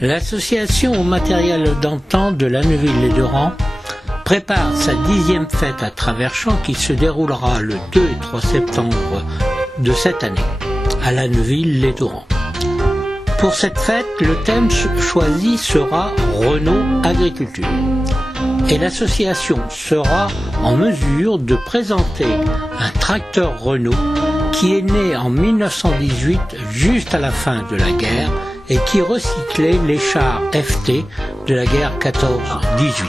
L'association au matériel d'antan de Lanneville-les-Durand prépare sa 10e fête à Traverchamp qui se déroulera le 2 et 3 septembre de cette année à Lanneville-les-Durand. Pour cette fête, le thème choisi sera Renault Agriculture. Et l'association sera en mesure de présenter un tracteur Renault qui est né en 1918, juste à la fin de la guerre, et qui recyclait les chars FT de la guerre 14-18.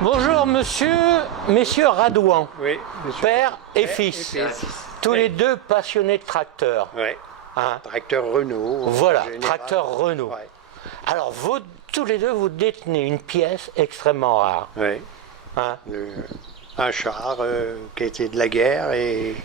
Bonjour messieurs Radouan, oui, père et fils, tous les deux passionnés de tracteurs. Oui, tracteur Renault. Voilà, tracteur Renault. Ouais. Alors vous, tous les deux, vous détenez une pièce extrêmement rare. Oui, un char qui était de la guerre et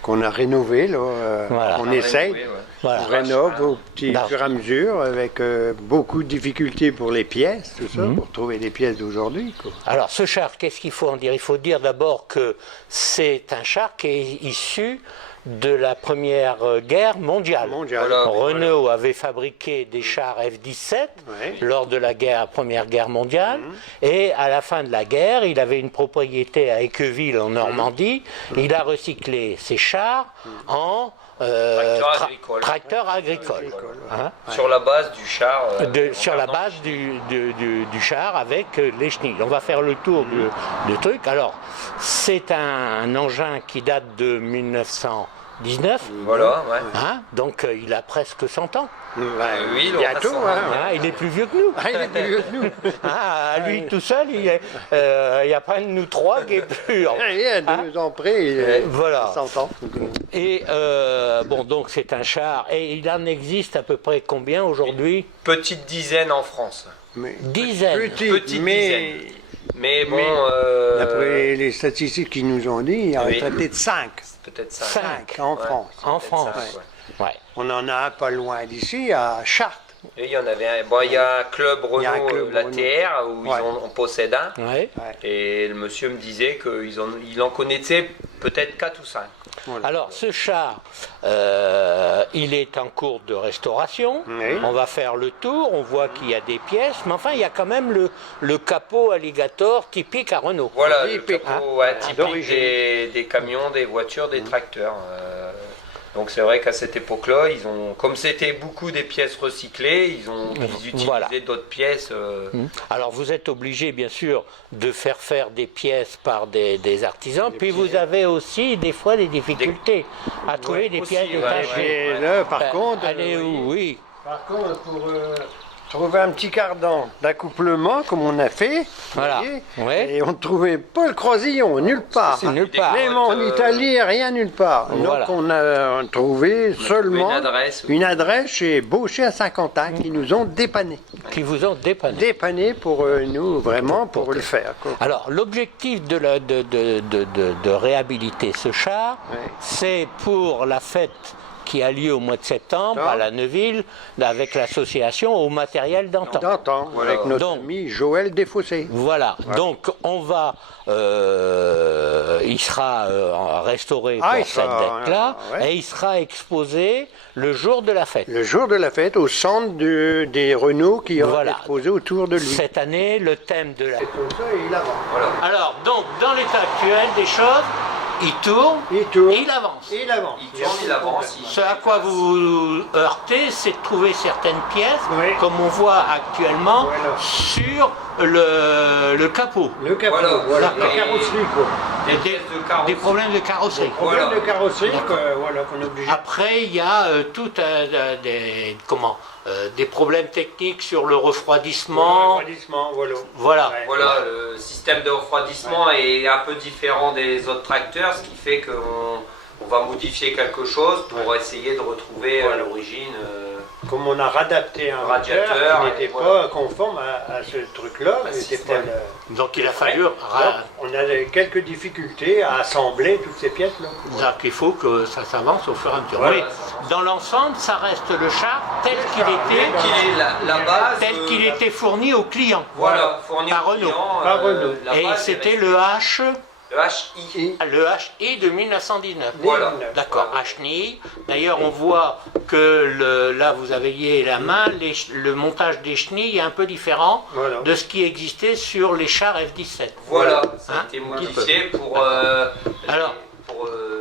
qu'on a rénové, là, voilà. on essaye, Voilà. on rénove au fur et à mesure avec beaucoup de difficultés pour les pièces, tout ça, pour trouver les pièces d'aujourd'hui. Alors ce char, qu'est-ce qu'il faut en dire? Il faut dire d'abord que c'est un char qui est issu de la Première Guerre mondiale. Renault avait fabriqué des chars F-17 lors de la Première Guerre mondiale et à la fin de la guerre, il avait une propriété à Équeville en Normandie. Il a recyclé ses chars en tracteur agricole. Hein? Sur la base du char. Sur la base du char avec les chenilles. On va faire le tour du truc. Alors, c'est un engin qui date de 1919. Voilà, ouais. Hein? Donc, il a presque 100 ans. Oui, bientôt. Il est plus vieux que nous. Il est plus vieux que nous. Lui tout seul, il n'y a pas de nous trois qui est plus. Il est à 2 ans près, il voilà. 100 ans. Et bon, donc c'est un char. Et il en existe à peu près combien aujourd'hui? Petite dizaine en France. Dizaine. Petite dizaine. Mais bon. D'après les statistiques qu'ils nous ont dit, il y en a peut-être 5. Peut-être 5 en France. En France. 5, ouais. On en a un pas loin d'ici, à Chartres. Et il y en avait un. Bon, il y a un club Renault, la TR, où on possède un. Ouais. Et le monsieur me disait qu'il en connaissait peut-être 4 ou 5. Voilà. Alors, ce char, il est en cours de restauration. On va faire le tour, on voit qu'il y a des pièces, mais enfin, il y a quand même le capot alligator typique à Renault. Voilà, le capot typique des camions, des voitures, des tracteurs. Donc c'est vrai qu'à cette époque-là, comme c'était beaucoup des pièces recyclées, ils utilisaient d'autres pièces. Alors vous êtes obligé bien sûr de faire des pièces par des artisans, puis vous avez aussi des fois des difficultés à trouver des pièces détachées. Là, par contre, Par contre, pour trouver un petit cardan d'accouplement, comme on a fait, voilà. Et on ne trouvait pas le croisillon, nulle part. Nulle part. Même en Italie, rien nulle part. Voilà. Donc on a trouvé seulement une adresse chez Baucher à Saint-Quentin qui nous ont dépanné. Qui vous ont dépanné. Dépanné pour nous, vraiment, pour le faire. Alors l'objectif de réhabiliter ce char, c'est pour la fête qui a lieu au mois de septembre à Lanneville avec l'association au matériel d'antan. Avec notre ami Joël Desfossés. Voilà, donc on va, il sera restauré pour cette date-là et il sera exposé le jour de la fête. Le jour de la fête au centre des Renault qui ont exposé autour de lui. Cette année, le thème de la... C'est comme ça et il avance. Voilà. Alors, donc, dans l'état actuel des choses, il tourne, et il avance. Il avance. Il avance. Ce à quoi vous heurtez, c'est de trouver certaines pièces, comme on voit actuellement, sur le capot. Le capot, voilà. La carrosserie, quoi. Des problèmes de carrosserie. Des problèmes de carrosserie, qu'on est obligé. Après, il y a des problèmes techniques sur le refroidissement. Voilà. Le système de refroidissement est un peu différent des autres tracteurs, ce qui fait qu'on va modifier quelque chose pour essayer de retrouver à l'origine. Comme on a réadapté un radiateur qui n'était pas conforme à ce truc-là. Donc il a fallu... on a quelques difficultés à assembler toutes ces pièces-là. Donc il faut que ça s'avance au fur et à mesure. Oui. Dans l'ensemble, ça reste le char tel qu'il était fourni au client. Voilà, fourni par au Renault. client. Et c'était le H Le HI. Le HI de 1919. Voilà. D'accord, HNI. D'ailleurs, on voit que là, vous avez lié la main, le montage des chenilles est un peu différent de ce qui existait sur les chars F-17. Voilà, ça a été modifié pour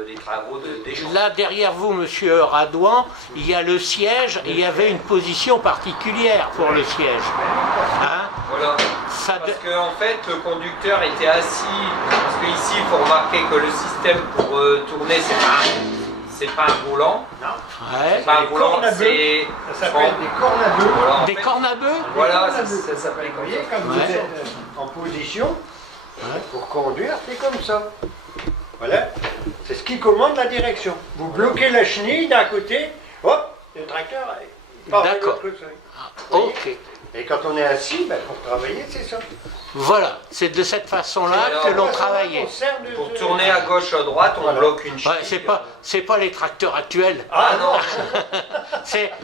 les travaux des champs. Là, derrière vous, monsieur Radouan, il y a le siège, et il y avait une position particulière pour le siège. Hein? Voilà. Parce qu'en fait, le conducteur était assis, parce qu'ici, il faut remarquer que le système pour tourner, c'est pas un volant. Non. Ouais. C'est pas un volant, c'est... Ça s'appelle des cornes à bœufs. Voilà, des cornes à bœufs. Voilà, ça s'appelle comme ça. Quand vous êtes en position, pour conduire, c'est comme ça. Voilà. C'est ce qui commande la direction. Vous bloquez la chenille d'un côté, hop, le tracteur part de l'autre côté. Ok. Et quand on est assis, pour travailler, c'est ça. Voilà, c'est de cette façon-là que l'on travaillait. Pour tourner à gauche, à droite, on bloque une chenille. C'est pas les tracteurs actuels. Ah non.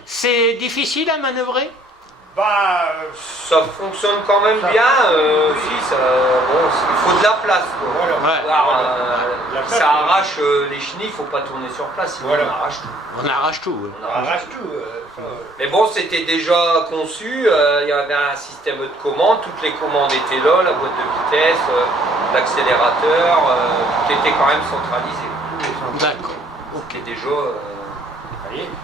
C'est difficile à manœuvrer? Ça fonctionne quand même bien. Il faut de la place. Ça arrache les chenilles, il ne faut pas tourner sur place, sinon on arrache tout. On arrache tout. On arrache tout. Mais bon, c'était déjà conçu, il y avait un système de commande, toutes les commandes étaient là, la boîte de vitesse, l'accélérateur, tout était quand même centralisé. D'accord. C'était déjà...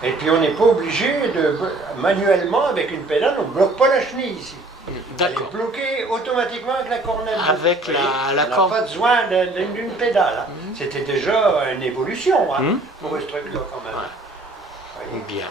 Et puis on n'est pas obligé de manuellement avec une pédale, on ne bloque pas la chenille ici. D'accord. Elle est bloquée automatiquement avec la cornette. Avec la corde. On n'a pas besoin d'une pédale. C'était déjà une évolution pour ce truc-là quand même. Bien.